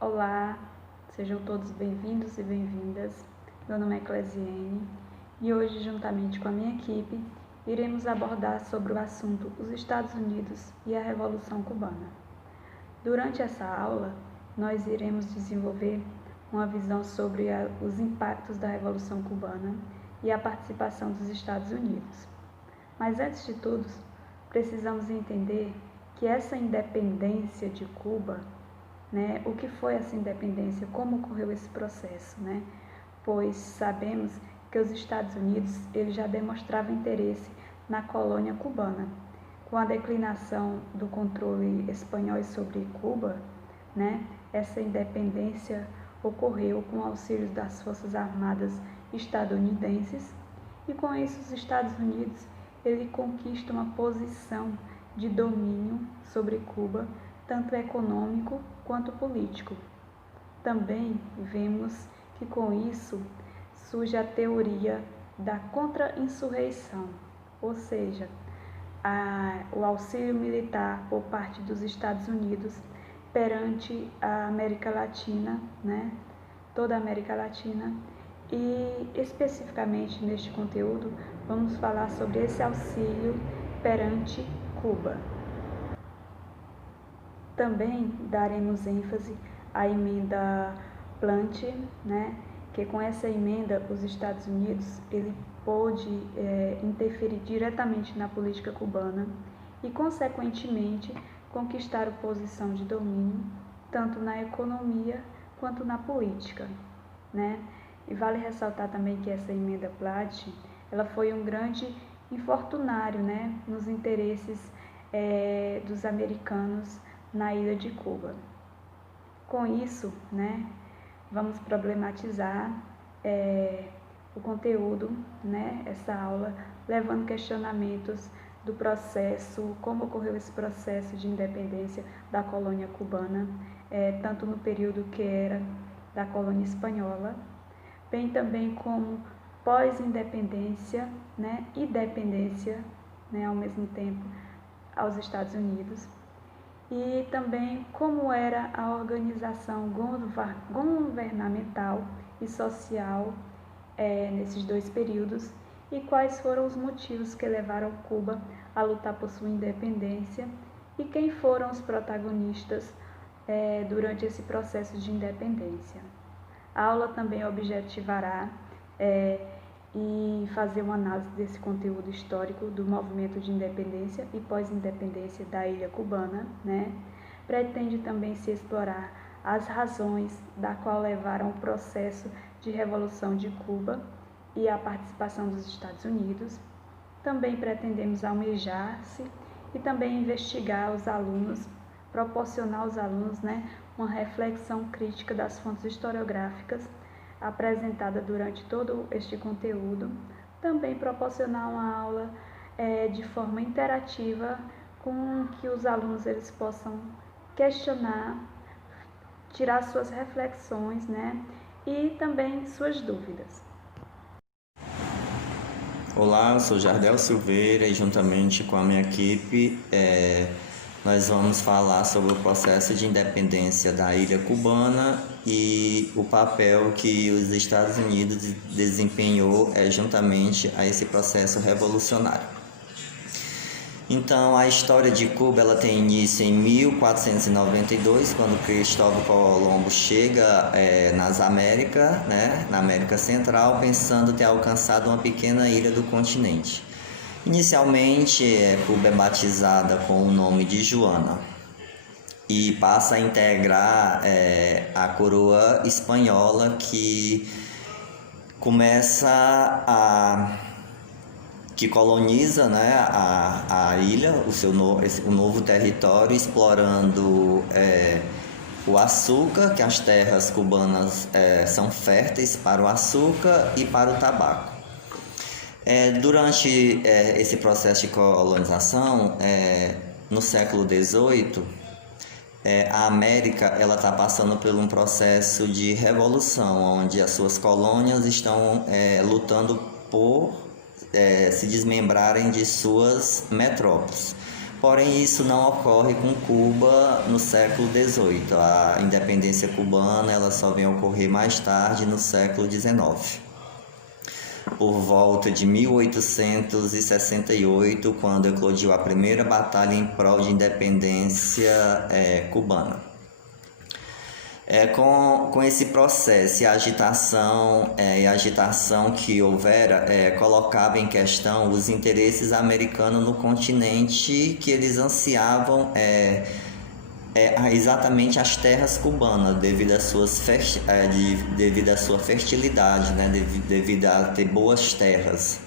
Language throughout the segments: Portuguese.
Olá, sejam todos bem-vindos e bem-vindas. Meu nome é Clesiene e hoje, juntamente com a minha equipe, iremos abordar sobre o assunto os Estados Unidos e a Revolução Cubana. Durante essa aula, nós iremos desenvolver uma visão sobre os impactos da Revolução Cubana e a participação dos Estados Unidos. Mas antes de tudo, precisamos entender que essa independência de Cuba, o que foi essa independência, como ocorreu esse processo, Pois sabemos que os Estados Unidos ele já demonstrava interesse na colônia cubana. Com a declinação do controle espanhol sobre Cuba, essa independência ocorreu com o auxílio das Forças Armadas estadunidenses e com isso os Estados Unidos ele conquista uma posição de domínio sobre Cuba, tanto econômico quanto político. Também vemos que com isso surge a teoria da contra-insurreição, ou seja, o auxílio militar por parte dos Estados Unidos perante a América Latina, toda a América Latina, e especificamente neste conteúdo vamos falar sobre esse auxílio perante Cuba. Também daremos ênfase à emenda Plant, que com essa emenda os Estados Unidos ele pôde interferir diretamente na política cubana e, consequentemente, conquistar a posição de domínio tanto na economia quanto na política, E vale ressaltar também que essa emenda Plant, ela foi um grande infortunário, nos interesses dos americanos na ilha de Cuba. Com isso, vamos problematizar o conteúdo, essa aula, levando questionamentos do processo, como ocorreu esse processo de independência da colônia cubana, tanto no período que era da colônia espanhola, bem também como pós-independência, e dependência, ao mesmo tempo, aos Estados Unidos, e também como era a organização governamental e social nesses dois períodos e quais foram os motivos que levaram Cuba a lutar por sua independência e quem foram os protagonistas durante esse processo de independência. A aula também objetivará e fazer uma análise desse conteúdo histórico do movimento de independência e pós-independência da ilha cubana, Pretende também se explorar as razões da qual levaram o processo de revolução de Cuba e a participação dos Estados Unidos. Também pretendemos almejar-se e também investigar os alunos, proporcionar aos alunos, uma reflexão crítica das fontes historiográficas apresentada durante todo este conteúdo, também proporcionar uma aula de forma interativa com que os alunos eles possam questionar, tirar suas reflexões, e também suas dúvidas. Olá, eu sou Jardel Silveira e juntamente com a minha equipe nós vamos falar sobre o processo de independência da ilha cubana e o papel que os Estados Unidos desempenhou juntamente a esse processo revolucionário. Então, a história de Cuba ela tem início em 1492, quando Cristóvão Colombo chega nas Américas, na América Central, pensando ter alcançado uma pequena ilha do continente. Inicialmente, Cuba é batizada com o nome de Juana e passa a integrar a coroa espanhola, que coloniza a ilha, o novo território, explorando o açúcar, que as terras cubanas são férteis para o açúcar e para o tabaco. Durante esse processo de colonização, no século XVIII, a América está passando por um processo de revolução, onde as suas colônias estão lutando por se desmembrarem de suas metrópoles. Porém, isso não ocorre com Cuba no século XVIII. A independência cubana ela só vem ocorrer mais tarde, no século XIX. Por volta de 1868, quando eclodiu a primeira batalha em prol de independência cubana. Com esse processo e a agitação que houvera, colocava em questão os interesses americanos no continente, que eles ansiavam exatamente as terras cubanas, devido à sua fertilidade, né, devido a ter boas terras,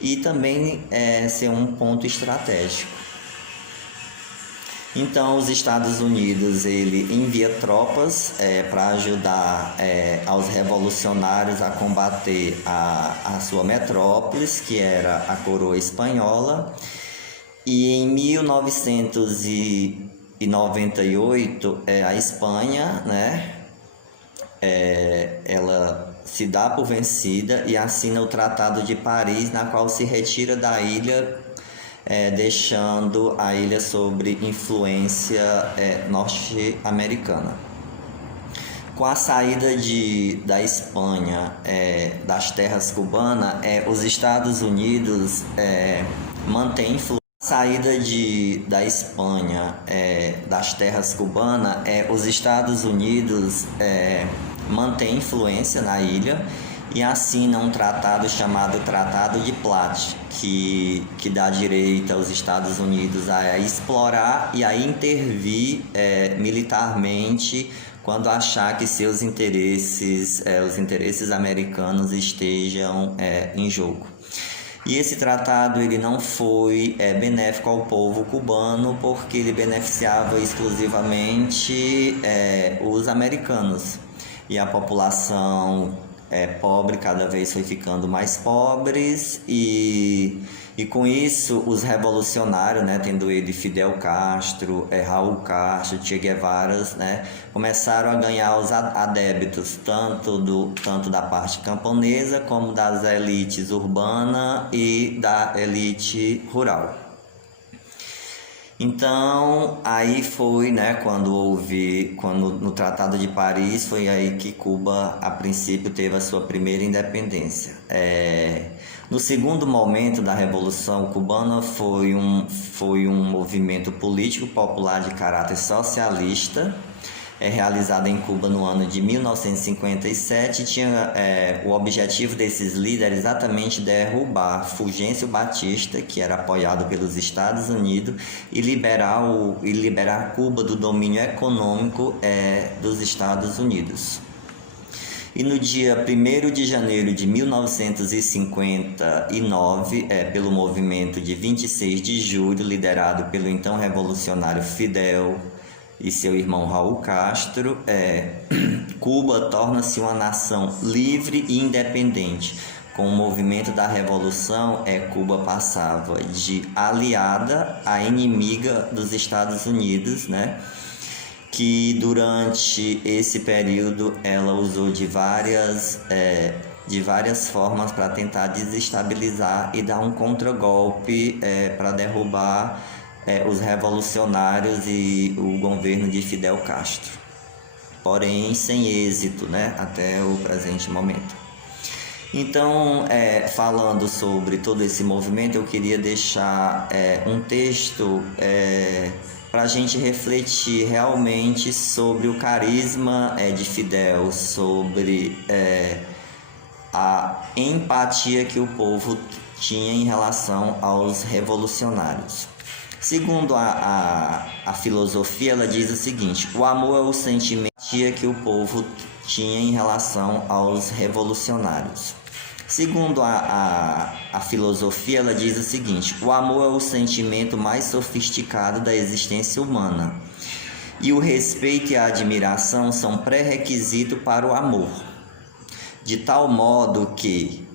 e também ser um ponto estratégico. Então, os Estados Unidos ele envia tropas para ajudar aos revolucionários a combater a sua metrópolis, que era a coroa espanhola. E em 1998, a Espanha, né, ela se dá por vencida e assina o Tratado de Paris, na qual se retira da ilha, deixando a ilha sob influência norte-americana. Com a saída da Espanha das terras cubanas, os Estados Unidos mantêm influência. A saída da Espanha das terras cubanas, os Estados Unidos mantêm influência na ilha e assina um tratado chamado Tratado de Platte, que dá direito aos Estados Unidos a explorar e a intervir militarmente quando achar que seus interesses, os interesses americanos estejam em jogo. E esse tratado ele não foi benéfico ao povo cubano, porque ele beneficiava exclusivamente os americanos, e a população pobre cada vez foi ficando mais pobres, e com isso os revolucionários, né, tendo ele Fidel Castro, Raul Castro, Che Guevara, né, começaram a ganhar os adébitos tanto da parte camponesa como das elites urbana e da elite rural. Então, aí foi, né, quando no Tratado de Paris, foi aí que Cuba, a princípio, teve a sua primeira independência. No segundo momento da Revolução Cubana, foi um movimento político popular de caráter socialista, realizado em Cuba no ano de 1957, tinha o objetivo desses líderes exatamente derrubar Fulgêncio Batista, que era apoiado pelos Estados Unidos, e liberar Cuba do domínio econômico dos Estados Unidos. E no dia 1º de janeiro de 1959, pelo movimento de 26 de julho, liderado pelo então revolucionário Fidel e seu irmão Raul Castro, Cuba torna-se uma nação livre e independente. Com o movimento da Revolução, Cuba passava de aliada a inimiga dos Estados Unidos, né? Que durante esse período ela usou de várias formas para tentar desestabilizar e dar um contragolpe para derrubar os revolucionários e o governo de Fidel Castro. Porém, sem êxito, né, até o presente momento. Então, falando sobre todo esse movimento, eu queria deixar um texto para a gente refletir realmente sobre o carisma de Fidel, sobre a empatia que o povo tinha em relação aos revolucionários. Segundo a filosofia, ela diz o seguinte: o amor é o sentimento que o povo tinha em relação aos revolucionários. Segundo a filosofia, ela diz o seguinte: o amor é o sentimento mais sofisticado da existência humana, e o respeito e a admiração são pré-requisito para o amor, de tal modo que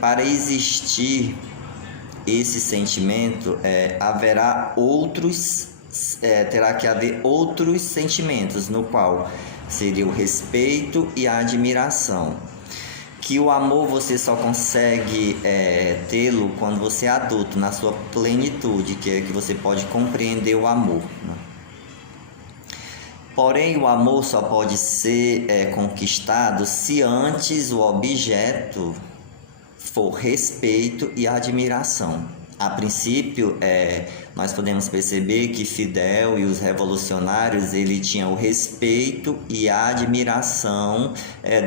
para existir esse sentimento terá que haver outros sentimentos, no qual seria o respeito e a admiração, que o amor você só consegue tê-lo quando você é adulto, na sua plenitude, que é que você pode compreender o amor, né? Porém, o amor só pode ser conquistado se antes o objeto for respeito e admiração. A princípio, nós podemos perceber que Fidel e os revolucionários ele tinham o respeito e a admiração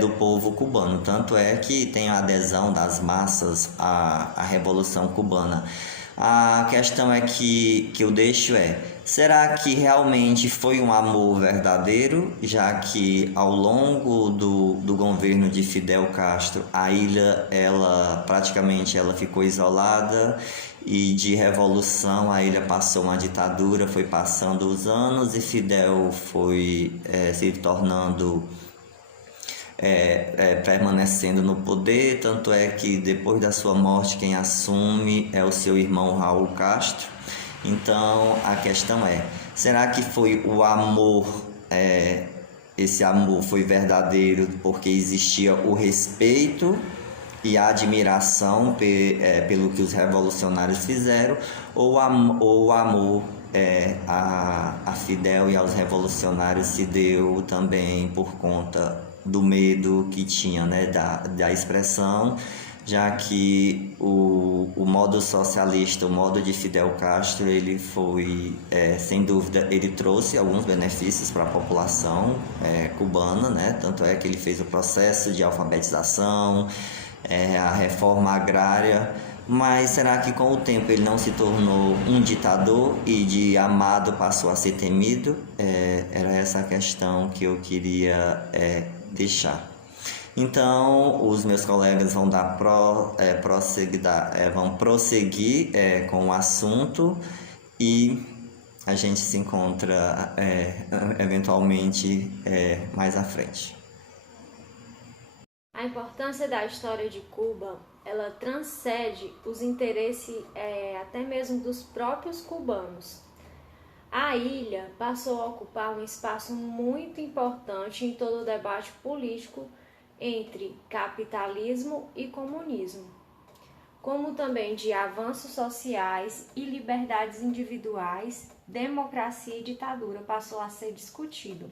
do povo cubano. Tanto é que tem a adesão das massas à Revolução Cubana. A questão é que eu deixo será que realmente foi um amor verdadeiro, já que ao longo do governo de Fidel Castro, a ilha praticamente ela ficou isolada e de revolução a ilha passou uma ditadura, foi passando os anos e Fidel foi se tornando permanecendo no poder, tanto é que depois da sua morte quem assume é o seu irmão Raul Castro. Então a questão será que foi o amor, esse amor foi verdadeiro porque existia o respeito e a admiração pelo que os revolucionários fizeram, ou o amor a Fidel e aos revolucionários se deu também por conta do medo que tinha, né, da expressão, já que o modo socialista, o modo de Fidel Castro, ele foi, sem dúvida, ele trouxe alguns benefícios para a população cubana, né? Tanto é que ele fez o processo de alfabetização, a reforma agrária, mas será que com o tempo ele não se tornou um ditador e de amado passou a ser temido? Era essa a questão que eu queria deixar. Então, os meus colegas vão vão prosseguir com o assunto e a gente se encontra eventualmente mais à frente. A importância da história de Cuba, ela transcende os interesses até mesmo dos próprios cubanos. A ilha passou a ocupar um espaço muito importante em todo o debate político entre capitalismo e comunismo, como também de avanços sociais e liberdades individuais, democracia e ditadura passou a ser discutido.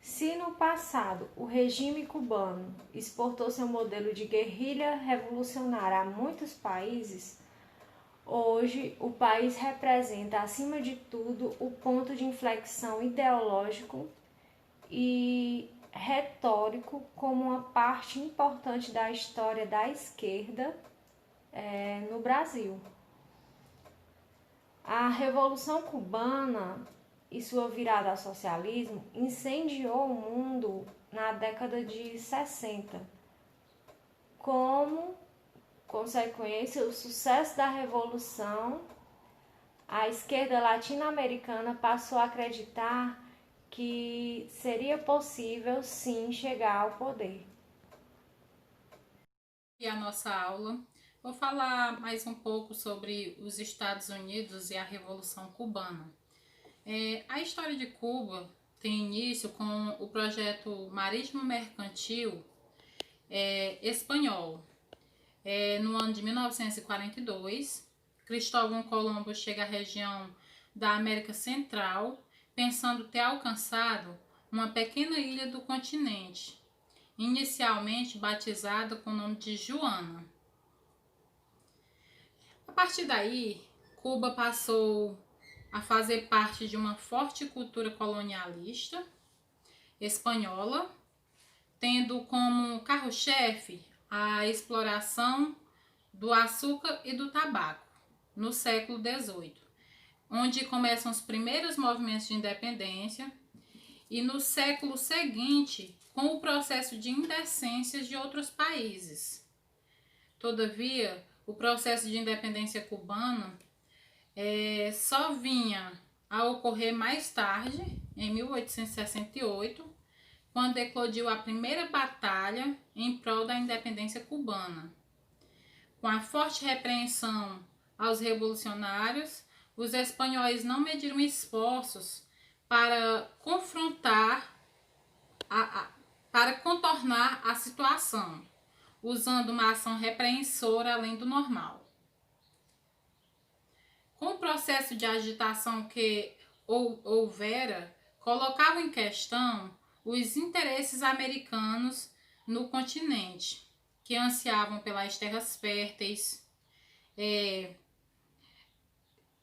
Se no passado o regime cubano exportou seu modelo de guerrilha revolucionária a muitos países, hoje o país representa, acima de tudo, o ponto de inflexão ideológico e retórico como uma parte importante da história da esquerda no Brasil. A Revolução Cubana e sua virada ao socialismo incendiou o mundo na década de 60. Como consequência, o sucesso da Revolução, a esquerda latino-americana passou a acreditar que seria possível, sim, chegar ao poder. E a nossa aula, vou falar mais um pouco sobre os Estados Unidos e a Revolução Cubana. A história de Cuba tem início com o projeto marítimo mercantil espanhol. No ano de 1942, Cristóvão Colombo chega à região da América Central, pensando ter alcançado uma pequena ilha do continente, inicialmente batizada com o nome de Juana. A partir daí, Cuba passou a fazer parte de uma forte cultura colonialista espanhola, tendo como carro-chefe a exploração do açúcar e do tabaco no século XVIII, onde começam os primeiros movimentos de independência, e no século seguinte, com o processo de indecências de outros países. Todavia, o processo de independência cubana só vinha a ocorrer mais tarde, em 1868, quando eclodiu a primeira batalha em prol da independência cubana. Com a forte repreensão aos revolucionários, os espanhóis não mediram esforços para contornar a situação. usando uma ação repreensora além do normal. Com o processo de agitação que houvera, colocava em questão os interesses americanos no continente, que ansiavam pelas terras férteis,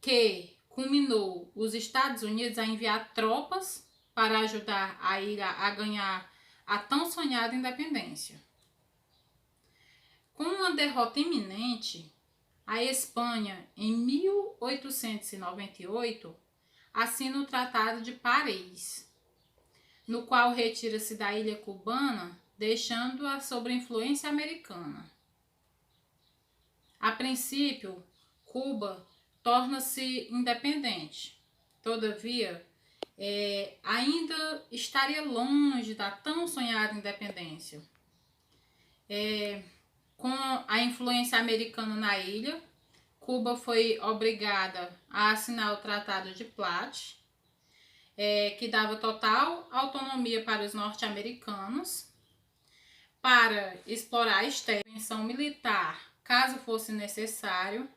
que culminou os Estados Unidos a enviar tropas para ajudar a ilha a ganhar a tão sonhada independência. Com uma derrota iminente, a Espanha, em 1898, assina o Tratado de Paris, no qual retira-se da ilha cubana, deixando-a sob influência americana. A princípio, Cuba torna-se independente. Todavia, ainda estaria longe da tão sonhada independência. Com a influência americana na ilha, Cuba foi obrigada a assinar o Tratado de Platte, que dava total autonomia para os norte-americanos para explorar a extensão militar, caso fosse necessário,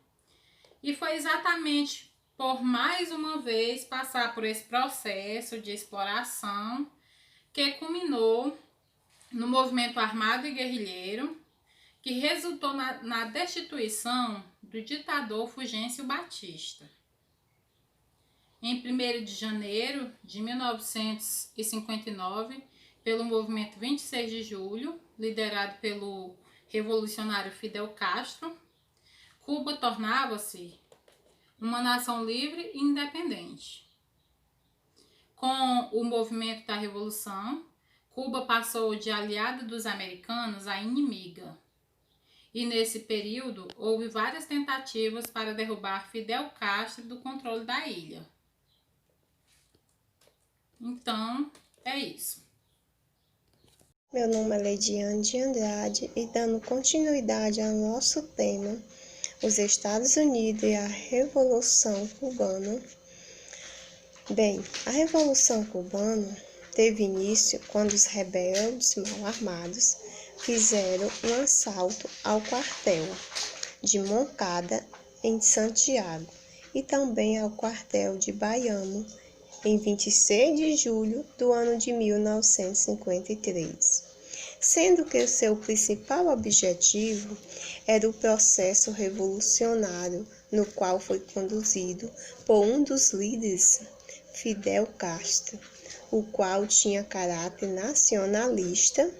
e foi exatamente por mais uma vez passar por esse processo de exploração que culminou no movimento armado e guerrilheiro, que resultou na destituição do ditador Fulgêncio Batista. Em 1º de janeiro de 1959, pelo movimento 26 de julho, liderado pelo revolucionário Fidel Castro, Cuba tornava-se uma nação livre e independente. Com o movimento da Revolução, Cuba passou de aliada dos americanos a inimiga. E nesse período, houve várias tentativas para derrubar Fidel Castro do controle da ilha. Então, é isso. Meu nome é Leidiane de Andrade e dando continuidade ao nosso tema, os Estados Unidos e a Revolução Cubana. Bem, a Revolução Cubana teve início quando os rebeldes mal armados fizeram um assalto ao quartel de Moncada em Santiago e também ao quartel de Bayamo em 26 de julho do ano de 1953, sendo que o seu principal objetivo era o processo revolucionário, no qual foi conduzido por um dos líderes, Fidel Castro, o qual tinha caráter nacionalista,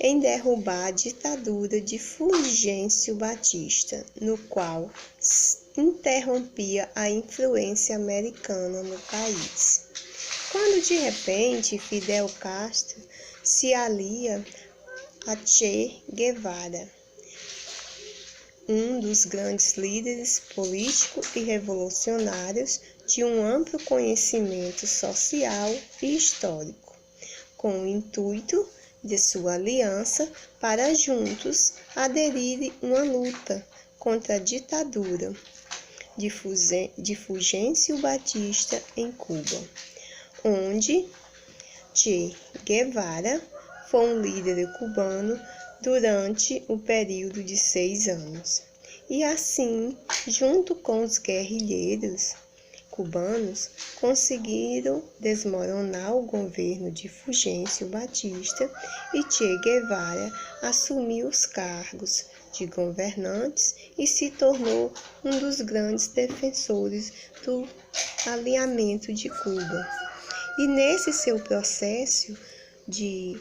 em derrubar a ditadura de Fulgêncio Batista, no qual interrompia a influência americana no país. Quando de repente Fidel Castro se alia a Che Guevara, um dos grandes líderes políticos e revolucionários de um amplo conhecimento social e histórico, com o intuito de sua aliança para juntos aderirem uma luta contra a ditadura de Fulgêncio Batista em Cuba, onde Che Guevara foi um líder cubano durante o período de 6 anos. E assim, junto com os guerrilheiros cubanos, conseguiram desmoronar o governo de Fulgêncio Batista e Che Guevara assumiu os cargos de governantes e se tornou um dos grandes defensores do alinhamento de Cuba. E nesse seu processo de